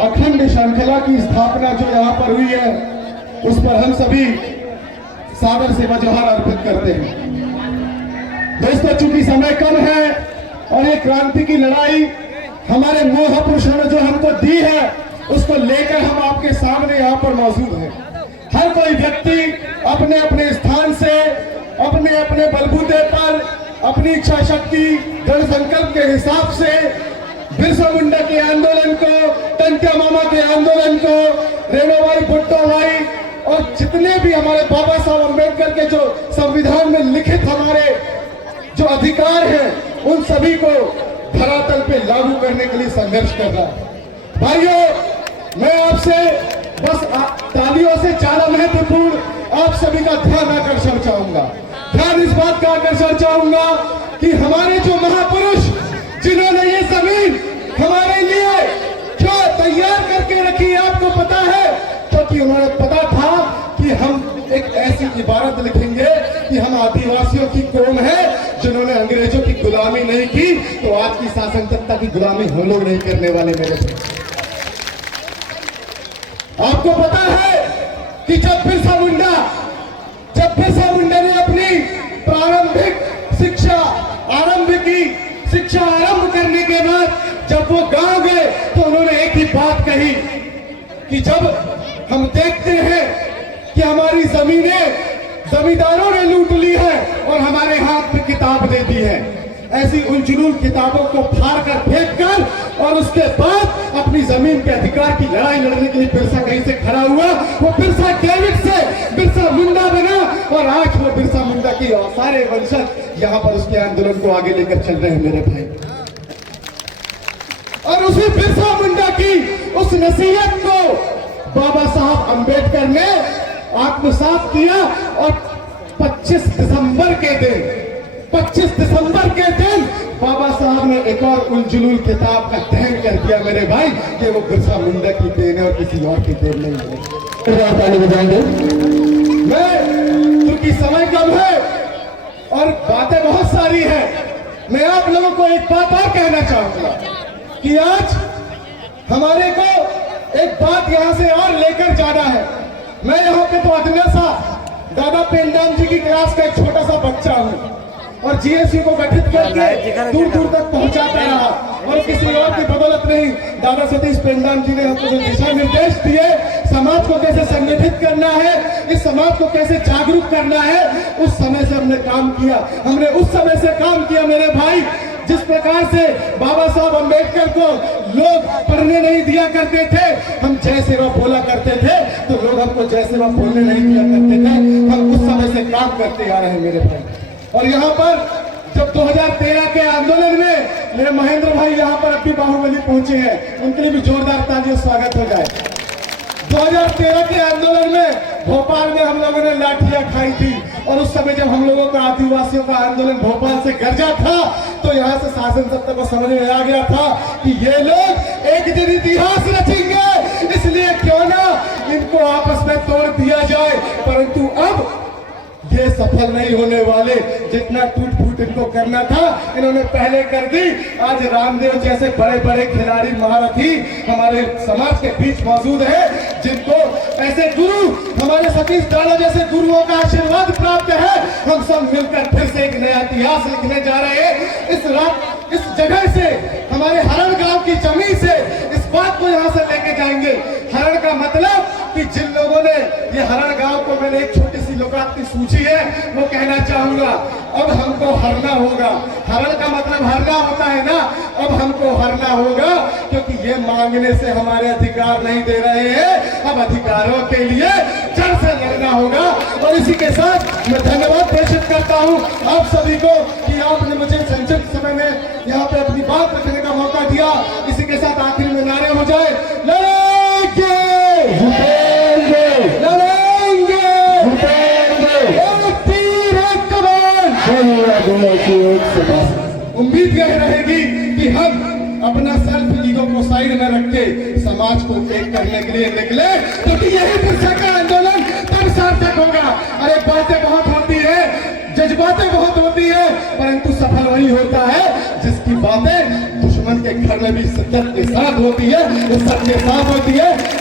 अखंड श्रृंखला की स्थापना जो यहाँ पर हुई है, उस पर हम सभी सादर से जोहार अर्पित करते हैं। दोस्तों, चूंकि समय कम है और ये क्रांति की लड़ाई हमारे महापुरुषों ने जो हमको दी है, उसको लेकर हम आपके सामने यहाँ पर मौजूद हैं। हर कोई व्यक्ति अपने अपने स्थान से, अपने अपने बलबूते पर, अपनी इच्छा शक्ति, दृढ़ संकल्प के हिसाब से बिरसा मुंडा के आंदोलन को, टंट्या मामा के आंदोलन को, रेणुभाई भुट्टो भाई और जितने भी हमारे बाबा साहब अम्बेडकर के जो संविधान में लिखित हमारे जो अधिकार हैं, उन सभी को धरातल पे लागू करने के लिए संघर्ष कर रहा है। भाइयों, मैं आपसे बस तालियों से ज्यादा महत्वपूर्ण आप सभी का ध्यान आकर्षण चाहूंगा। ध्यान इस बात का आकर्षण चाहूंगा कि हमारे जो महापुरुष जिन्होंने ये जमीन हमारे लिए क्यों तैयार करके रखी है, आपको पता है? क्योंकि उन्होंने पता था कि हम एक ऐसी इबारत लिखेंगे कि हम आदिवासियों की कौम है जिन्होंने अंग्रेजों की गुलामी नहीं की, तो आज की शासन सत्ता की गुलामी हम लोग नहीं करने वाले। मेरे आपको पता है कि जब बिरसा मुंडा ने अपनी प्रारंभिक शिक्षा आरंभ करने के बाद जब वो गांव गए, तो उन्होंने एक ही बात कही कि जब हम देखते हैं कि हमारी जमीनें जमींदारों ने लूट ली है और हमारे हाथ में किताब दे दी है, ऐसी उलझुल किताबों को फाड़ कर फेंक कर और उसके बाद अपनी जमीन के अधिकार की लड़ाई लड़ने के लिए बिरसा कहीं से खड़ा हुआ। वो बिरसा डेविड से बिरसा मुंडा बना और आज वो बिरसा मुंडा की और सारे वंशज यहाँ पर उसके आंदोलन को आगे लेकर चल रहे हैं मेरे भाई। और उसी बिरसा मुंडा की उस नसीहत को बाबा साहब अम्बेडकर ने आत्मसात किया और 25 दिसंबर के दिन बाबा साहब ने एक और उलझुल किताब का दहन कर दिया मेरे भाई। कि वो बिरसा मुंडा की देन है और किसी और की देन नहीं है। मैं क्योंकि समय कम है और बातें बहुत सारी है, मैं आप लोगों को एक बात और कहना चाहूंगा कि आज हमारे को एक बात यहां से और लेकर जाना है। मैं यहाँ पे तो अदना सा दादा पेंदाम जी की क्लास का एक छोटा सा बच्चा हूँ और जीएसयू को गठित करके दूर दूर तक पहुंचाता रहा और किसी और की बदौलत नहीं। दादा सतीश पेंदाम जी ने हमको जो दिशा निर्देश दिए, समाज को कैसे संगठित करना है, इस समाज को कैसे जागरूक करना है, उस समय से हमने काम किया। हमने उस समय से काम किया मेरे भाई, जिस प्रकार से बाबा साहब अम्बेडकर को लोग पढ़ने नहीं दिया करते थे, हम जय सेवा बोला करते थे, तो लोग हमको जय सेवा बोलने नहीं दिया करते थे। हम उस समय से काम करते आ रहे हैं मेरे भाई। और यहाँ पर जब 2013 के आंदोलन में मेरे महेंद्र भाई यहाँ पर अभी बाहुबली पहुंचे हैं, उनके लिए भी जोरदार तालियों स्वागत हो जाए। 2013 के आंदोलन में भोपाल में हम लोगों ने लाठियां खाई थी और उस समय जब हम लोगों का आदिवासियों का आंदोलन भोपाल से गरजा था, तो यहाँ से शासन सत्ता को समझ में आ गया था कि ये लोग एक दिन इतिहास रचेंगे, इसलिए क्यों ना इनको आपस में तोड़ दिया जाए। परंतु अब ये सफल नहीं होने वाले। जितना टूट फूट इनको करना था इन्होंने पहले कर दी। आज रामदेव जैसे बड़े बड़े खिलाड़ी महारथी हमारे समाज के बीच मौजूद है, जिनको ऐसे गुरु हमारे सतीश दादा जैसे गुरुओं का आशीर्वाद प्राप्त है। हम सब मिलकर फिर से एक नया इतिहास लिखने जा रहे हैं। इस जगह से, हमारे हरण गांव की जमीन से इस बात को यहाँ से लेके जाएंगे। हरण का मतलब कि जिन लोगों ने ये हरण गांव को, मैंने एक छोटी सी लोकार्पण सूची है वो कहना चाहूंगा। अब हमको हरना होगा। हरण का मतलब हरना होता है ना, अब हमको हरना होगा, क्योंकि ये मांगने से हमारे अधिकार नहीं दे रहे हैं। अब अधिकारों के लिए जड़ से लड़ना होगा। और इसी के साथ मैं धन्यवाद प्रेषित करता हूँ आप सभी को कि आपने मुझे संक्षिप्त समय में यहाँ पे अपनी बात रखने का मौका दिया। इसी के साथ आखिर में नारे हो जाए, लड़ेंगे, उम्मीद यह रहेगी कि हम अपना सेल्फ ईगो को साइड में रख के समाज को एक करने के लिए निकले, क्योंकि यही बिरसा का आंदोलन तब सार्थक होगा। अरे बातें बहुत होती है, जज्बातें बहुत होती है, परंतु सफल वही होता है जिसकी बातें दुश्मन के घर में भी शिद्दत के साथ होती है, वो सबके साथ होती है।